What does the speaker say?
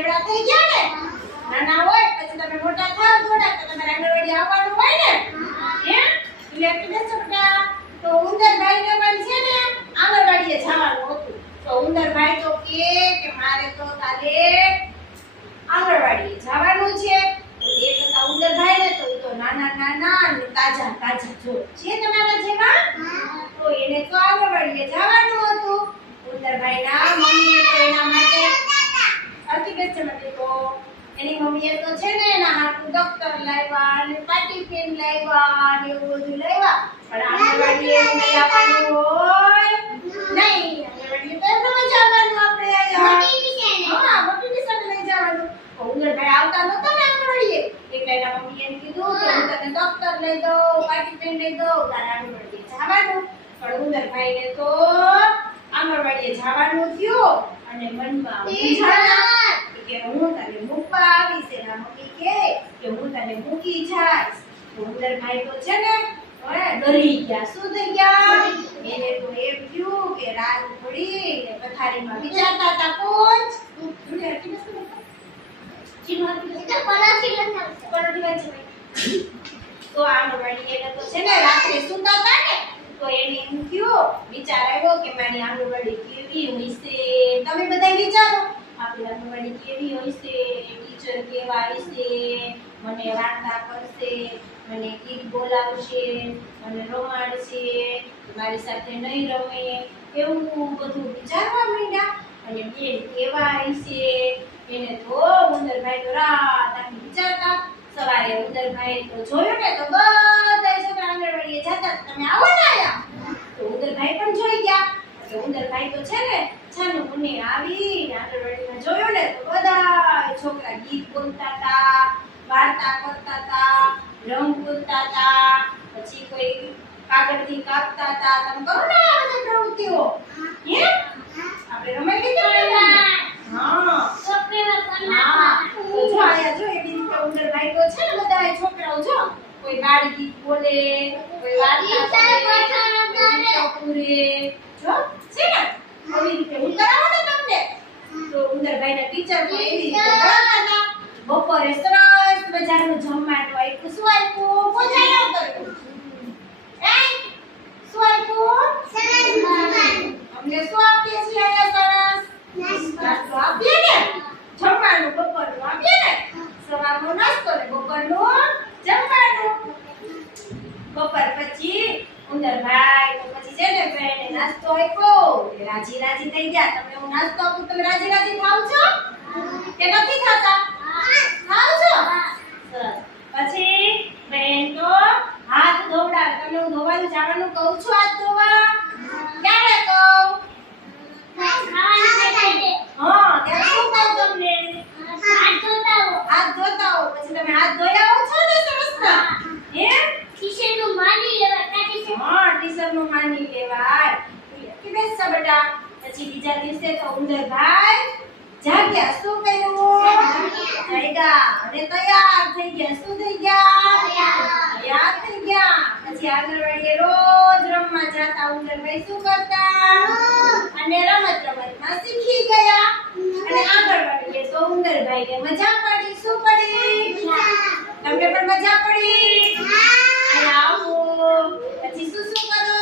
એવડા થઈ ગયા ને નાના હોય પછી તમે મોટા થાવ થોડા તો તમારે આંગણવાડી આવવાનું હોય ને હે એટલે બેસો બેટા તો ઉંદરભાઈ ને પણ છે ને આંગણવાડીએ જવાનું હતું તો ઉંદરભાઈ તો કે મારે તો કાલે આંગણવાડીએ જવાનું છે તો એ હતા ઉંદરભાઈ ને તો નાના નાના અને તાજા તાજા જો છે તમારા જેવા તો એને તો આંગણવાડીએ જવાનું હતું ઉંદરભાઈના મમ્મીએ તો એના માટે અતિ બેસ્ટ માટે તો એની મમ્મીએ તો છે ને એના હાથનું દફતર લાવ્યા અને પાટી પેન લાવ્યા અને એવું બધું લાવ્યા પણ આંગણવાડીએ નહીં આવવાનું હોય નહીં આંગણવાડીએ તો એમ જ આવવાનું આપણે હા મોટી સાથે લઈ જવાનું ઉંદરભાઈ આવતા નહોતા ને આંગણવાડીએ એટલે એના મમ્મીએ કીધું કે હું તને દફતર લઈ દઉં પાટી પેન લઈ દઉં તારે આંગણવાડીએ જવાનું પણ ઉંદરભાઈને તો આંગણવાડીએ જવાનું થયું અને મનમાં મૂંઝાણા કે હું તને મૂકવા આવીશ એના મમ્મી કે હું તને મૂકી જઈશ તો ઉંદરભાઈ તો છે ને ડરી ગયા શું થઈ ગયા એને તો એમ થયું કે રાત પડી ને પથારીમાં વિચારતા હતા કોણ તો આંગણવાડી એને તો છે ને રાત્રે સૂતા હતા ને તો એને એમ થયું વિચાર આવ્યો કે મારી આંગણવાડી કેવી હોય છે તમે બધા વિચારો આપણી આંગણવાડી કેવી હોય છે ટીચર કેવા હશે મને વાર્તા કરશે મને ગીત બોલાવશે મને રમાડશે મારી સાથે નહીં રમે એવું બધું વિચારવા માંડ્યા અને બેન કેવા હશે એને તો ઉંદરભાઈ તો રાત આખી વિચારતા સવારે ઉંદરભાઈ તો જોયું ને તો બધા છોકરા આંગણવાડીએ જતા તમે આવો ને આયા તો ઉંદરભાઈ પણ જોઈ ગયા તો ઉંદરભાઈ તો છે ને છાનું મુને આવી આંગણવાડીમાં જોયું ને તો બધા છોકરા ગીત બોલતા હતા વાર્તા કરતા હતા રંગ બોલતા હતા પછી કોઈ કાગળથી કાપતા હતા તમે કરો ને આ બધી પ્રવૃત્તિઓ હે આપણે રમાઈ લીધું ને હા તો જો આયા જો એવી રીતે ઉંદરભાઈ તો છે ને બધા છોકરાઓ જો કોઈ ગાડી ગીત બોલે કોઈ વાર્તા કરે પૂરે જો છે ને આવી રીતે હું કરાવો ને તમને તો ઉંદરભાઈના ટીચર તો એવી રીતે કરાવતા બપોરે સરસ મજાનું જમવાનું આપ્યું શું આપ્યું પોચાઈ આવ કર્યું એ શું આપ્યું સરસ જમવાનું અમને શું આપીએ છીએ અહીંયા સરસ નાસ્તો આપીએ ને જમવાનું બપોરનું આપીએ ને સવારનો નાસ્તો ને બપોરનું જમવાનું બપોર પછી ઉંદરભાઈ તો પછી છે ને ફ્રેન્ડે નાસ્તો આપ્યો એટલે રાજી રાજી થઈ ગયા તમે હું નાસ્તો આપું તમે રાજી રાજી થાવ છો કે નથી થતા થાવ છો સરસ પછી બેન તો હાથ ધોવડાવે તમને હું ધોવાનું જવાનું કહું છું હાથ ધોવા ક્યારે કહું હા ત્યારે શું કહું તમને હાથ ધોતા હો પછી તમે હાથ ધોયા આવો છો ને સરસના હે ટીચરનું માની લેવાય હા ટીચરનું માની લેવાય કે બેસ બેટા પછી બીજા દિવસે તો ઉંદરભાઈ જાગ્યા શું કર્યું જાગ્યા અને તૈયાર થઈ ગયા શું થઈ ગયા તૈયાર થઈ ગયા પછી આંગણવાડીએ રોજ રમવા જતા ઉંદરભાઈ શું કરતા અને રમતમાં શીખી ગયા અને આંગણવાડીએ તો ઉંદરભાઈને મજા પડી શું પડી તમને પણ મજા પડી આવો પછી શું કરો